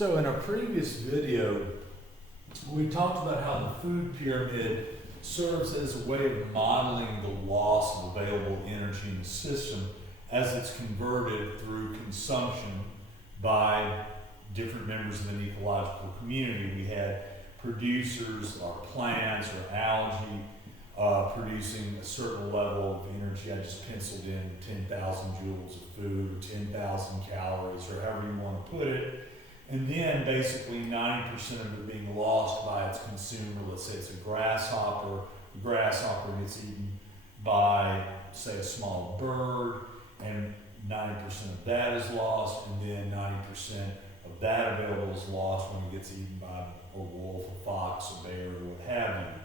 So in our previous video, we talked about how the food pyramid serves as a way of modeling the loss of available energy in the system as it's converted through consumption by different members of an ecological community. We had producers, our plants or algae, producing a certain level of energy. I just penciled in 10,000 joules of food or 10,000 calories or however you want to put it. And then basically 90% of it being lost by its consumer. Let's say it's a grasshopper. The grasshopper gets eaten by, say, a small bird, and 90% of that is lost, and then 90% of that available is lost when it gets eaten by a wolf, a fox, a bear, or what have you.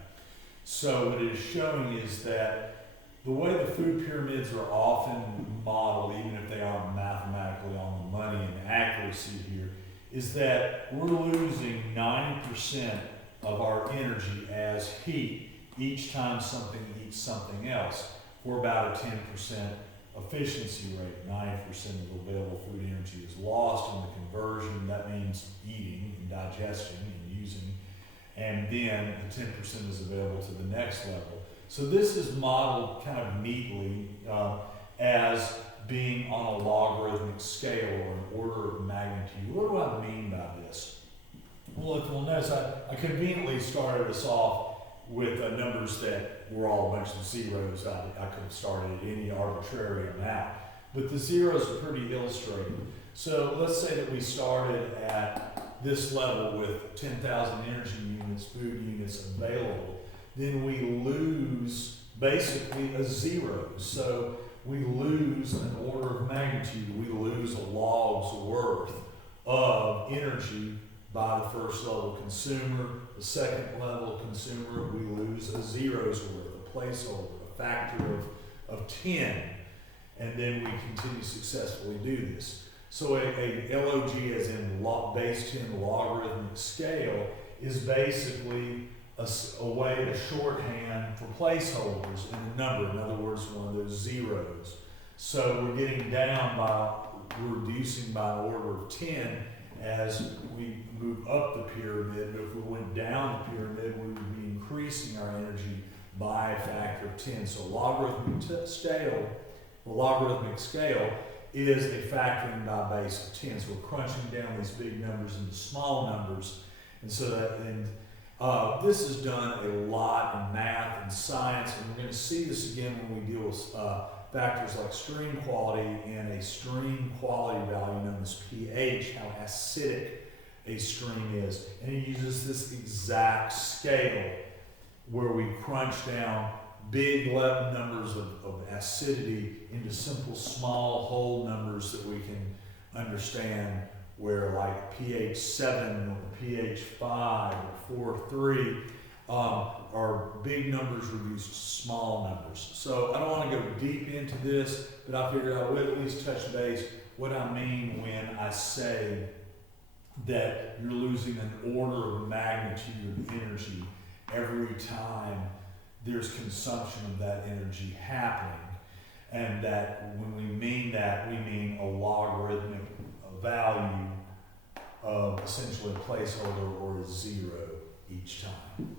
So what it is showing is that the way the food pyramids are often modeled, even if they aren't mathematically on the money and accuracy here, is that we're losing 90% of our energy as heat each time something eats something else, for about a 10% efficiency rate. 90% of available food energy is lost in the conversion. That means eating and digesting and using. And then the 10% is available to the next level. So this is modeled kind of neatly as being on a logarithmic scale or an order of magnitude. What do I mean by this? Well, if you'll notice, I conveniently started us off with numbers that were all a bunch of zeros. I could have started at any arbitrary amount, but the zeros are pretty illustrative. So let's say that we started at this level with 10,000 energy units, food units available. Then we lose basically a zero. So we lose an order of magnitude. We lose a log's worth of energy by the first level consumer. The second level consumer, we lose a zero's worth, a placeholder, a factor of 10. And then we continue to successfully do this. So a LOG, as in base 10 logarithmic scale, is basically a way to shorthand for placeholders in a number. In other words, one of those zeros. So we're getting down we're reducing by an order of 10 as we move up the pyramid. But if we went down the pyramid, we would be increasing our energy by a factor of 10. So logarithmic scale is a factoring by base of 10. So we're crunching down these big numbers into small numbers. And so this is done a lot in math and science, and we're going to see this again when we deal with factors like stream quality and a stream quality value known as pH, how acidic a stream is. And it uses this exact scale where we crunch down big numbers of acidity into simple small whole numbers that we can understand, where like pH 7 or pH 5 or 4.3 are big numbers reduced to small numbers. So I don't want to go deep into this, but I figured I would at least touch base what I mean when I say that you're losing an order of magnitude of energy every time there's consumption of that energy happening. And that when we mean that, we mean a logarithmic value of essentially a placeholder or a zero each time.